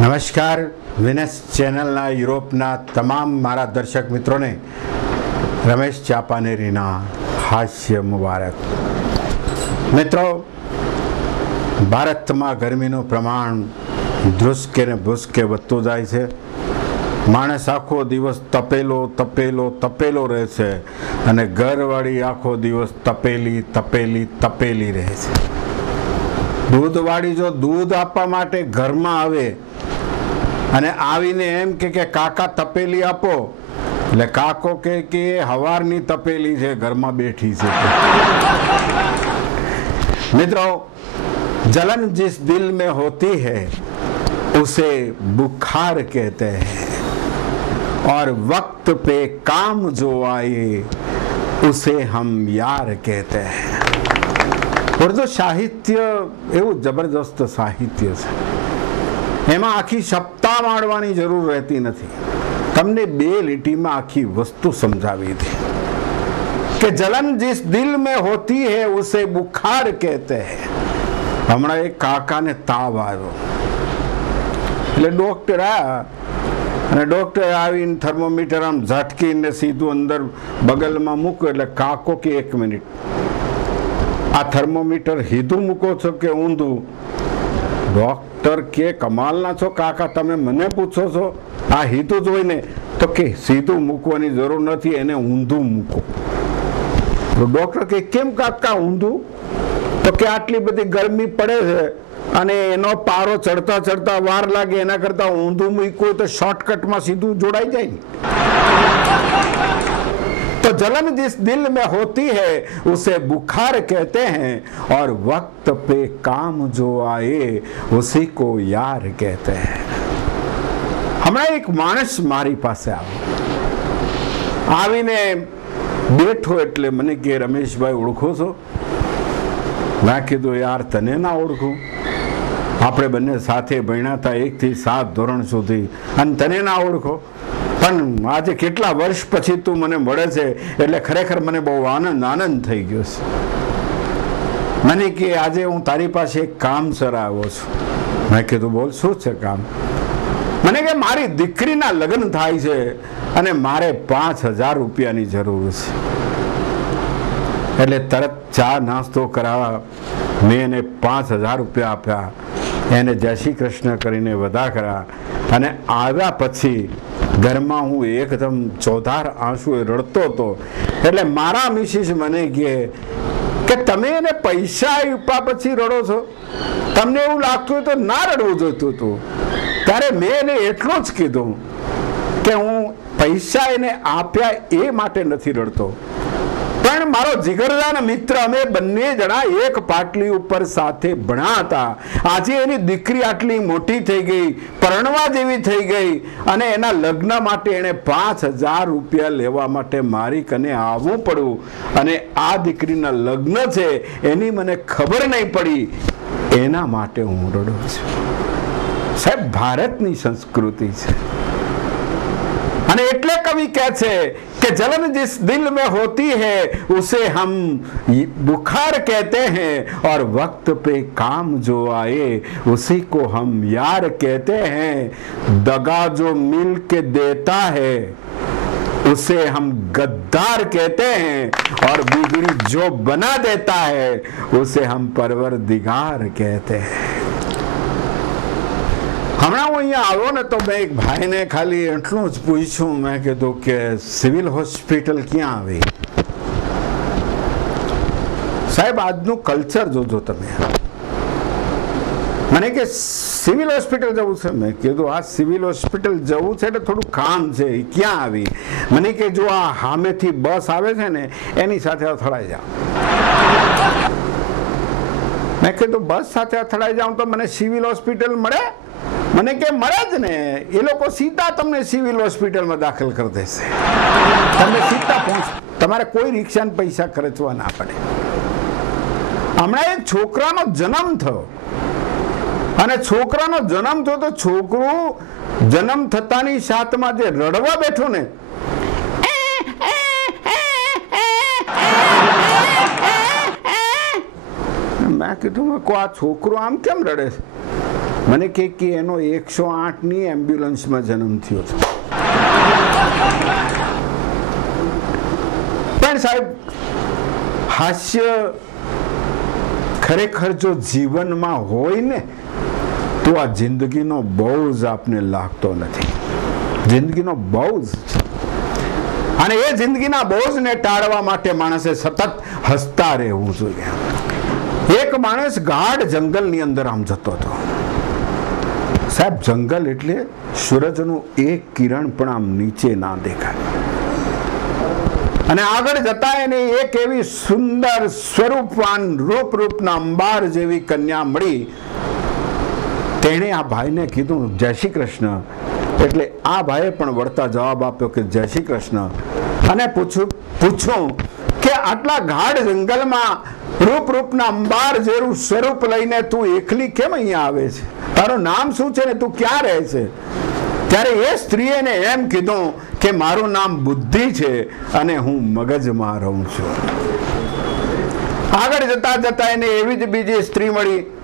નમસ્કાર. વિનેસ ચેનલના યુરોપના તમામ મારા દર્શક મિત્રોને રમેશ ચાપાનેરીના હાસ્ય મુબારક. મિત્રો, ભારતમાં ગરમીનું પ્રમાણ ધ્રુસકે ને ભૂસકે વધતું જાય છે. માણસ આખો દિવસ તપેલો તપેલો તપેલો રહે છે અને ઘરવાળી આખો દિવસ તપેલી તપેલી તપેલી રહે છે. દૂધવાળી જો દૂધ આપવા માટે ઘરમાં આવે અને આવીને એમ કે કે કાકા તપેલી આપો એટલે કાકો કે કે એ હવારની તપેલી છે ઘરમાં બેઠી છે મિત્રો जलन जिस दिल में होती है उसे बुखार कहते हैं और वक्त पे काम जो आए उसे हम यार कहते हैं ઉર્દુ સાહિત્ય એવું જબરદસ્ત સાહિત્ય છે એમાં આખી સપ્તાહ માણવાની જરૂર રહેતી નથી. તમને બે લીટીમાં આખી વસ્તુ સમજાવી હતી કે જલન जिस દિલ મેં હોતી હે, ઉસે બુખાર કહેતે હે. હમણાં એક કાકાને તાવ આવ્યો. એટલે ડોક્ટર આ, અને ડૉક્ટરે આવીને થર્મોમીટર આમ ઝાટકીને સીધું અંદર બગલમાં મૂકો એટલે કાકો કે એક મિનિટ. આ થર્મોમીટર હીધું મૂકો છો કે ઊંધું? ડોક્ટર કે કમાલના છો? કાકા, તમે મને પૂછો છો? આ હિતુ જોઈને તો કે સીધું મૂકવાની જરૂર નથી, એને ઊંધું મૂકો. તો ડોક્ટર કે, કેમ કાકા ઊંધું? તો કે આટલી બધી ગરમી પડે છે અને એનો પારો ચડતા ચડતા વાર લાગે, એના કરતા ઊંધું મૂક્યું તો શોર્ટકટમાં સીધું જોડાઈ જાય ને. जलन जिस दिल में होती है उसे बुखार कहते हैं और वक्त पे काम जो आए उसी को यार कहते हैं હમણાં એક માણસ મારી પાસે આવ્યો આવીને બેઠો એટલે મને કે રમેશભાઈ ઓળખો છો મેં કીધું યાર તને ના ઓળખું આપણે બંને સાથે ભણ્યા હતા એકથી સાત ધોરણ સુધી અને તને ના ઓળખો પણ આજે કેટલા વર્ષ પછી તું મને મળે છે એટલે ખરેખર મને બહુ આનંદ આનંદ થઈ ગયો છે. મને કે આજે હું તારી પાસે એક કામ સર આવ્યો છું. મેં કીધું, બોલ, શું છે કામ? મને કે મારી દીકરીના લગ્ન થાય છે અને મારે પાંચ હજાર રૂપિયાની જરૂર છે. એટલે તરત ચા નાસ્તો કરાવવા મેં એને પાંચ હજાર રૂપિયા આપ્યા. એને જય શ્રી કૃષ્ણ કરીને વધા કર્યા. અને આવ્યા પછી ઘરમાં હું એકદમ ચોધાર આંસુએ રડતો હતો. એટલે મારા મિસિસ મને કહે કે તમે એને પૈસા આપ્યા પછી રડો છો? તમને એવું લાગતું તો ના રડવું જોઈતું હતું. ત્યારે મેં એને એટલું જ કીધું કે હું પૈસા એને આપ્યા એ માટે નથી રડતો. પણ મારો જીગરદાન મિત્ર, અમે બંને જણા એક પાટલી ઉપર સાથે ભણ્યા હતા. આજે એની દીકરી આટલી મોટી થઈ ગઈ, પરણવા જેવી થઈ ગઈ અને એના લગ્ન માટે એણે પાંચ હજાર રૂપિયા લેવા માટે મારી કને આવવું પડ્યું. અને આ દીકરીના લગ્ન છે, એની મને ખબર નહીં પડી. એના માટે હું રડું છું. સાહેબ, ભારતની સંસ્કૃતિ છે. અને એટલે कवि कहते कि जलन जिस दिल में होती है, उसे हम बुखार कहते हैं और वक्त पे काम जो आए, उसी को हम यार कहते हैं। दगा जो मिल के देता है, उसे हम गद्दार कहते हैं और बिगड़ी जो बना देता है, उसे हम परवर दिगार कहते हैं। હમણાં હું અહીંયા આવ્યો ને તો મેં એક ભાઈને ખાલી એટલું જ પૂછ્યું. મેં કીધું કે સિવિલ હોસ્પિટલ ક્યાં આવી? સાહેબ, આજનું કલ્ચર જોજો તમે. મને કે સિવિલ હોસ્પિટલ જવું છે? મેં કીધું, આ સિવિલ હોસ્પિટલ જવું છે એટલે થોડું કામ છે. એ ક્યાં આવી? મને કે, જો આ સામેથી બસ આવે છે ને, એની સાથે અથડાઈ જાઓ. મેં કીધું, બસ સાથે અથડાઈ જાઉં તો મને સિવિલ હોસ્પિટલ મળે? મને કે મળે જ ને. એ લોકો સીધા તમને સિવિલ હોસ્પિટલમાં દાખલ કરી દેશે. તમને સીધા પહોંચ તમારે કોઈ રિક્ષાને પૈસા ખર્ચવા ના પડે. હમણાં એક છોકરાનો જન્મ થયો. અને છોકરાનો જન્મ થયો તો છોકરું જન્મ થતાની સાથમાં જે રડવા બેઠો ને મેં કીધું કો આ છોકરો આમ કેમ રડે છે? મને કે કે એનો એકસો આઠની એમ્બ્યુલન્સમાં જન્મ થયો છે. પણ સાહેબ, હાસ્ય ખરેખર જો જીવનમાં હોય ને, તો આ જિંદગીનો બહુ જ આપને લાગતો નથી. જિંદગીનો બહુ જ અને એ જિંદગીના બોજને ટાળવા માટે માણસે સતત હસતા રહેવું જોઈએ. એક માણસ ગાઢ જંગલની અંદર આમ જતો હતો. સાહેબ, જંગલ એટલે સૂરજનું એક કિરણ પણ આમ નીચે ના દેખાય. અને આગળ જતા એને એક એવી સુંદર સ્વરૂપવાન રૂપ રૂપના અંબાર જેવી કન્યા મળી. તેણે આ ભાઈને કીધું, જય શ્રી કૃષ્ણ. એટલે આ ભાઈએ પણ વળતા જવાબ આપ્યો કે, જય શ્રી કૃષ્ણ. અને પૂછું પૂછું કે આટલા ગાઢ જંગલમાં રૂપ રૂપના અંબાર જેવું સ્વરૂપ લઈને તું એકલી કેમ અહીંયા આવે છે? તારું નામ શું છે ને તું ક્યાં રહે છે? ત્યારે એ સ્ત્રીએ ને એમ કીધું કે મારું નામ બુદ્ધિ છે અને હું મગજમાં રહું છું. આગળ જતા જતા એને એવી જ બીજી સ્ત્રી મળી.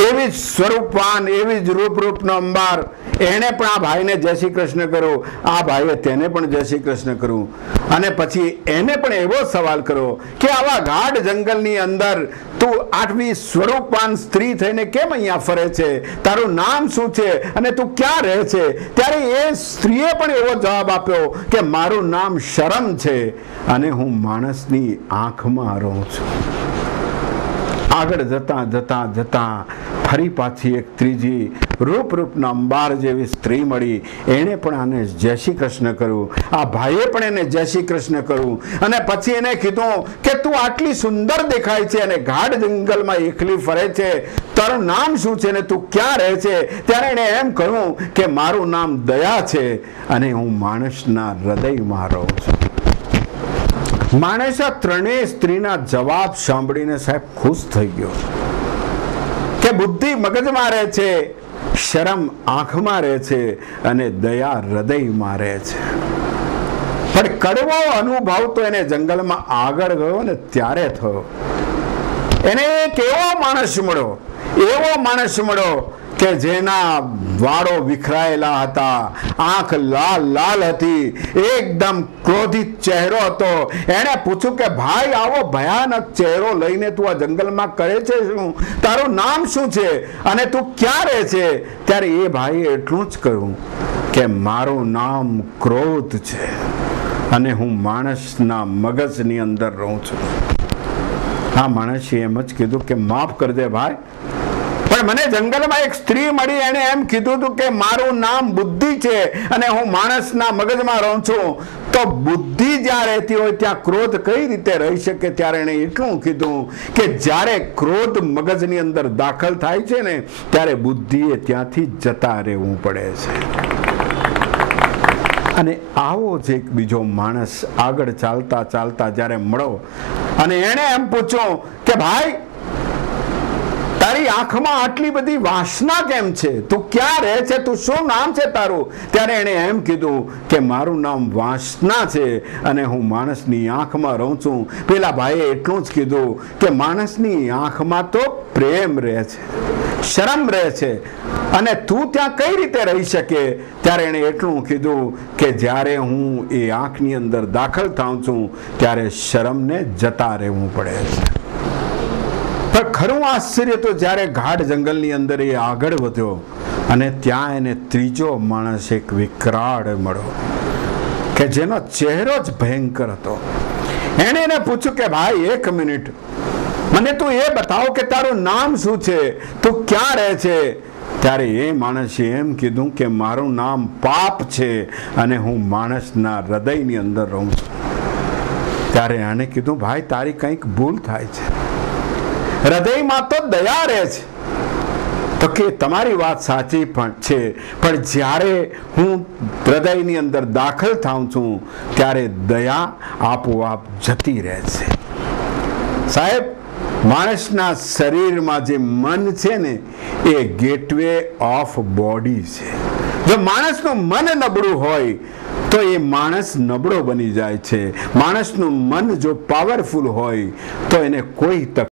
એવી જ સ્વરૂપવાન, એવી જ રૂપ અંબાર. એણે પણ આ ભાઈને જય શ્રી કૃષ્ણ કર્યો આ ભાઈએ તેને પણ જય શ્રી કૃષ્ણ કર્યું અને પછી એને પણ એવો સવાલ કર્યો કે આવા ગાઢ જંગલની અંદર તું આઠમી સ્વરૂપવાન સ્ત્રી થઈને કેમ અહીંયા ફરે છે? તારું નામ શું છે? અને તું ક્યાં રહે છે? ત્યારે એ સ્ત્રીએ પણ એવો જવાબ આપ્યો કે મારું નામ શરમ છે અને હું માણસની આંખમાં રહું છું. આગળ જતા જતા જતા ફરી પાછી એક ત્રીજી રૂપ રૂપના અંબાર જેવી સ્ત્રી મળી. એણે પણ આને જય શ્રી કૃષ્ણ કર્યું. આ ભાઈએ પણ એને જય શ્રી કૃષ્ણ કર્યું. અને પછી એને કીધું કે તું આટલી સુંદર દેખાય છે અને ગાઢ જંગલમાં એકલી ફરે છે. તારું નામ શું છે ને તું ક્યાં રહે છે? ત્યારે એણે એમ કહ્યું કે મારું નામ દયા છે અને હું માણસના હૃદયમાં રહું છું. માણસ ત્રણેય સ્ત્રીના જવાબ સાંભળીને સાહેબ ખુશ થઈ ગયો. કે બુદ્ધિ મગજમાં રહે છે, શરમ આંખમાં રહે છે અને દયા હૃદયમાં રહે છે. પણ કડવો અનુભવ તો એને જંગલમાં આગળ ગયો ને ત્યારે થયો. એને એક એવો માણસ મળ્યો, એવો માણસ મળ્યો કે જેના વાળો વિખરાયેલા હતા. આંખ લાલ લાલ હતી. એકદમ ક્રોધિત ચહેરો હતો. એણે પૂછ્યું કે, ભાઈ, આવો ભયાનક ચહેરો લઈને તું આ જંગલમાં કરે છે શું? તારું નામ શું છે? અને તું ક્યાં રહે છે? ત્યારે એ ભાઈએ એટલું જ કહ્યું કે, મારું નામ ક્રોધ છે અને હું માણસના મગજની અંદર રહું છું. આ માણસે એમ જ કીધું કે, માફ કરજે ભાઈ પણ મને જંગલમાં એક સ્ત્રી મળી એણે એમ કીધું હતું કે મારું નામ બુદ્ધિ છે અને હું માણસના મગજમાં રહું છું. તો બુદ્ધિ જ્યાં રહેતી હોય ત્યાં ક્રોધ કઈ રીતે રહી શકે? ત્યારે એણે એટલું કીધું કે જ્યારે ક્રોધ મગજની અંદર દાખલ થાય છે ને, ત્યારે બુદ્ધિએ ત્યાંથી જતા રહેવું પડે છે. અને આવો જ એક બીજો માણસ આગળ ચાલતા ચાલતા જ્યારે મળો, અને એણે એમ પૂછ્યું કે ભાઈ તારી આંખમાં આટલી બધી વાસના કેમ છે? તું ક્યાં રહે છે? તું શું નામ છે તારું? ત્યારે એણે એમ કીધું કે મારું નામ વાસના છે અને હું માણસની આંખમાં રહું છું. પેલા ભાઈએ એટલું જ કીધું કે માણસની આંખમાં તો પ્રેમ રહે છે, શરમ રહે છે અને તું ત્યાં કઈ રીતે રહી શકે? ત્યારે એણે એટલું કીધું કે જ્યારે હું એ આંખની અંદર દાખલ થાઉં છું, ત્યારે શરમને જતા રહેવું પડે છે. પણ ખરું આશ્ચર્ય તો જ્યારે ગાઢ જંગલની અંદર એ આગળ વધ્યો અને ત્યાં એને ત્રીજો માણસ એક વિકરાળ મળ્યો કે જેનો ચહેરો જ ભયંકર હતો. એણે એને પૂછ્યું કે, ભાઈ, એક મિનિટ. મને તું એ બતાવો કે તારું નામ શું છે? તું ક્યાં રહે છે? ત્યારે એ માણસે એમ કીધું કે, મારું નામ પાપ છે અને હું માણસના હૃદયની અંદર રહું છું. ત્યારે એણે કીધું, ભાઈ, તારી કંઈક ભૂલ થાય છે. હૃદયમાં તો દયા રહે છે. તો કે તમારી વાત સાચી પણ છે. પણ જ્યારે હું હૃદયની અંદર દાખલ થાઉં છું, ત્યારે દયા આપોઆપ જતી રહે છે. સાહેબ, માણસના શરીરમાં જે મન છે ને, એ ગેટવે ઓફ બોડી છે. જો માણસનું મન નબળું હોય, તો એ માણસ નબળો બની જાય છે. માણસનું મન જો પાવરફુલ હોય, તો એને કોઈ તક